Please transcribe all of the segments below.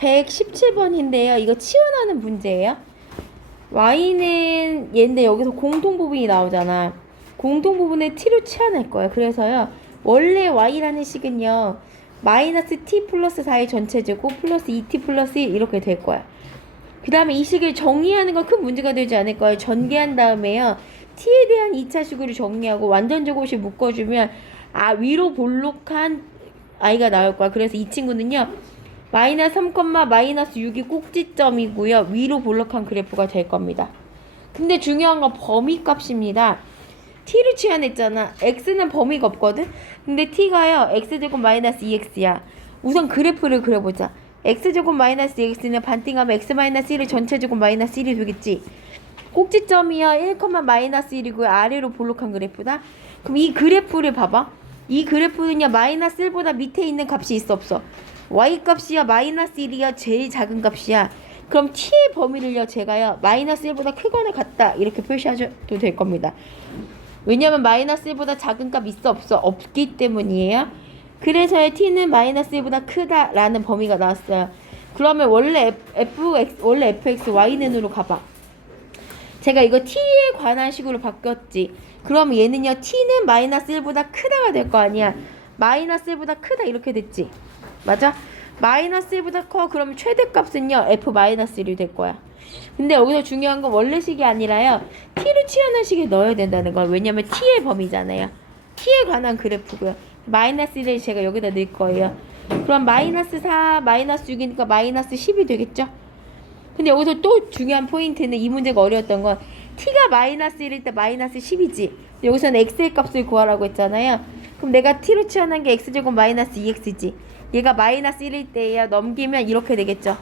117번인데요. 이거 치환하는 문제예요. y는 얘인데 여기서 공통 부분이 나오잖아. 공통 부분에 t로 치환할 거예요. 그래서요. 원래 y라는 식은요. 마이너스 t 플러스 4의 전체 제곱 플러스 2t 플러스 1 이렇게 될 거야. 그 다음에 이 식을 정리하는 건 큰 문제가 되지 않을 거예요. 전개한 다음에요. t에 대한 2차식으로 정리하고 완전 제곱이 묶어주면 아 위로 볼록한 i가 나올 거야. 그래서 이 친구는요. 마이너스 3, 마이너스 6이 꼭지점이고요. 위로 볼록한 그래프가 될 겁니다. 근데 중요한 건 범위 값입니다. t를 취한했잖아. x는 범위가 없거든. 근데 t가요. x제곱 마이너스 2x야. 우선 그래프를 그려보자. x제곱 마이너스 2x는 반띵하면 x 마이너스 1의 전체 제곱 마이너스 1이 되겠지. 꼭지점이요. 1, 마이너스 1이고요. 아래로 볼록한 그래프다. 그럼 이 그래프를 봐봐. 이 그래프는요. 마이너스 1보다 밑에 있는 값이 있어 없어. Y 값이야 마이너스 1이야 제일 작은 값이야. 그럼 t의 범위를요. 제가요. 마이너스 1보다 크거나 같다. 이렇게 표시하셔도 될 겁니다. 왜냐면 마이너스 1보다 작은 값 있어 없어 없기 때문이에요. 그래서요 t는 마이너스 1보다 크다라는 범위가 나왔어요. 그러면 원래 fx 원래 fx y는으로 가봐. 제가 이거 t에 관한 식으로 바뀌었지. 그럼 얘는요 t는 마이너스 1보다 크다가 될 거 아니야. 마이너스 1보다 크다 이렇게 됐지. 맞아? 마이너스 1보다 커 그러면 최대값은요 f 마이너스 1이 될 거야. 근데 여기서 중요한 건 원래식이 아니라요. t를 취하는 식에 넣어야 된다는 거. 왜냐면 t의 범위잖아요. t에 관한 그래프고요. 마이너스 1을 제가 여기다 넣을 거예요. 그럼 마이너스 4, 마이너스 6이니까 마이너스 10이 되겠죠? 근데 여기서 또 중요한 포인트는 이 문제가 어려웠던 건 t가 마이너스 1일 때 마이너스 10이지. 여기서는 x의 값을 구하라고 했잖아요. 그럼 내가 t로 취하는 게 x제곱 마이너스 2x지. 얘가 마이너스 1일 때야 넘기면 이렇게 되겠죠.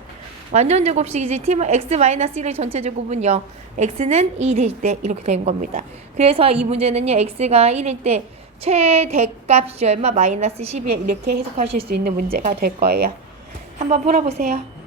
완전 제곱식이지 t x 마이너스 1의 전체 제곱은 0 x는 1일 때 이렇게 된 겁니다. 그래서 이 문제는요 x가 1일 때 최대값이 얼마 마이너스 10이 이렇게 해석하실 수 있는 문제가 될 거예요. 한번 풀어보세요.